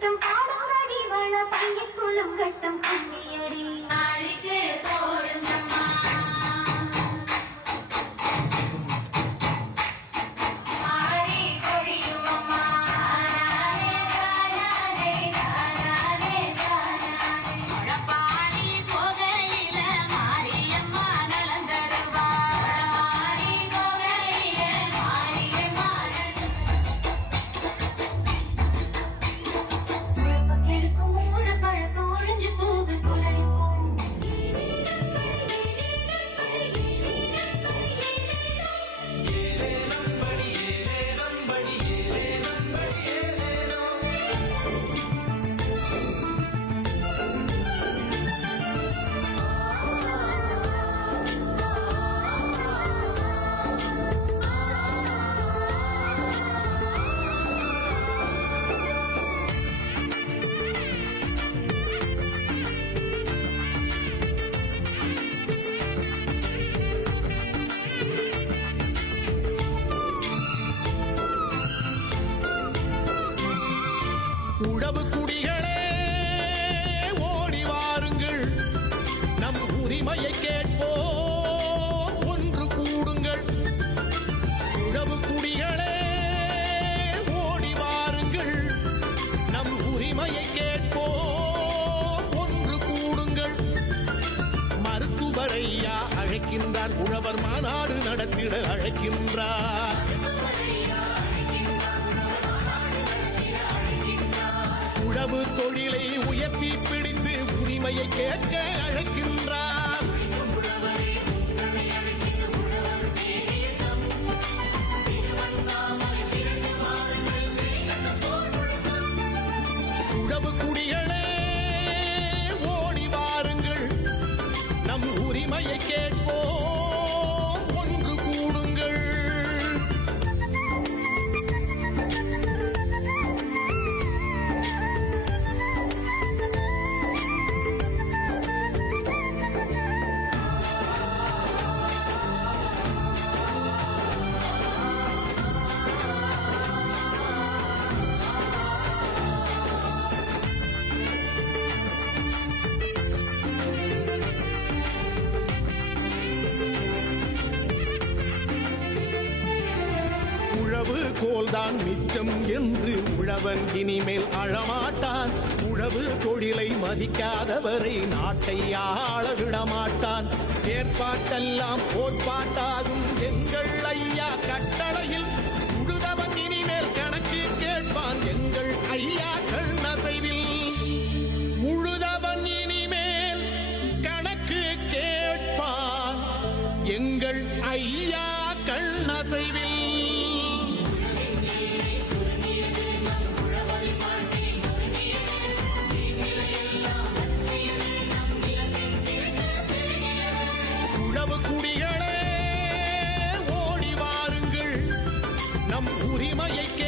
கட்டம் கட்டுமடி பாடும் அடி பைய குலம் அழைக்கின்றார் உழவர் மாநாடு நடத்திட அழைக்கின்றார். உழவு தொழிலை உயர்த்தி பிடித்து உரிமையை கேட்க அழைக்கின்றார். கோல்தான் மிச்சம் என்று உழவன் இனிமேல் அழமாட்டான். உழவு தொழிலை மதிக்காதவரை நாட்டை ஆள விடமாட்டான். ஏற்பாட்டெல்லாம் போர்ப்பாட்டாகும் எங்கள் ஐயா கட்டளையில். உழுதவன் இனிமேல் கணக்கு கேட்பான் எங்கள் ஐயாக்கள் நசைவில். உழுதவன் இனிமேல் கணக்கு கேட்பான் எங்கள் ஐயாக்கள் நசைவில். உரிமையை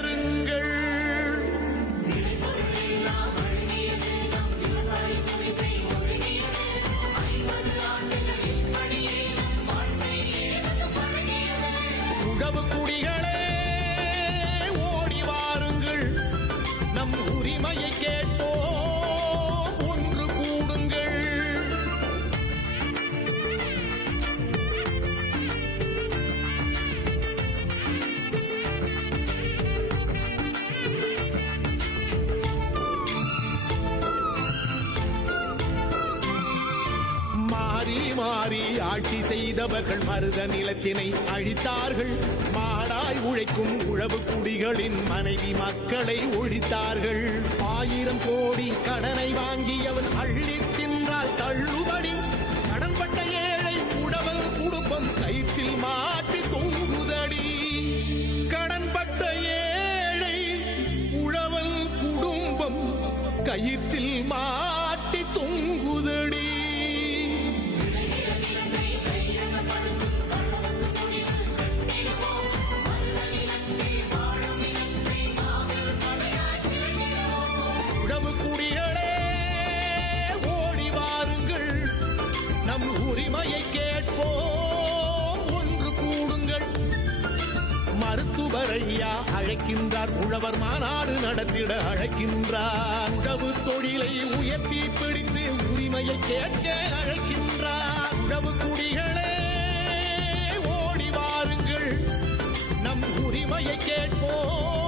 மாறி ஆட்சி செய்தவர்கள் மருத நிலத்தினை அழித்தார்கள். மாடாய் உழைக்கும் உழவு குடிகளின் மனைவி மக்களை ஒழித்தார்கள். ஆயிரம் கோடி கடனை வாங்கியவன் அள்ளி தின்றால் தள்ளுவன் நம் உரிமையை கேட்போம். ஒன்று கூடுங்கள். மருத்துவரையா அழைக்கின்றார். உழவர் மாநாடு நடத்திட அழைக்கின்றார். உழவு தொழிலை உயர்த்தி பிடித்து உரிமையை கேட்க அழைக்கின்றார். உழவு குடிகளே ஓடி வாருங்கள். நம் உரிமையை கேட்போம்.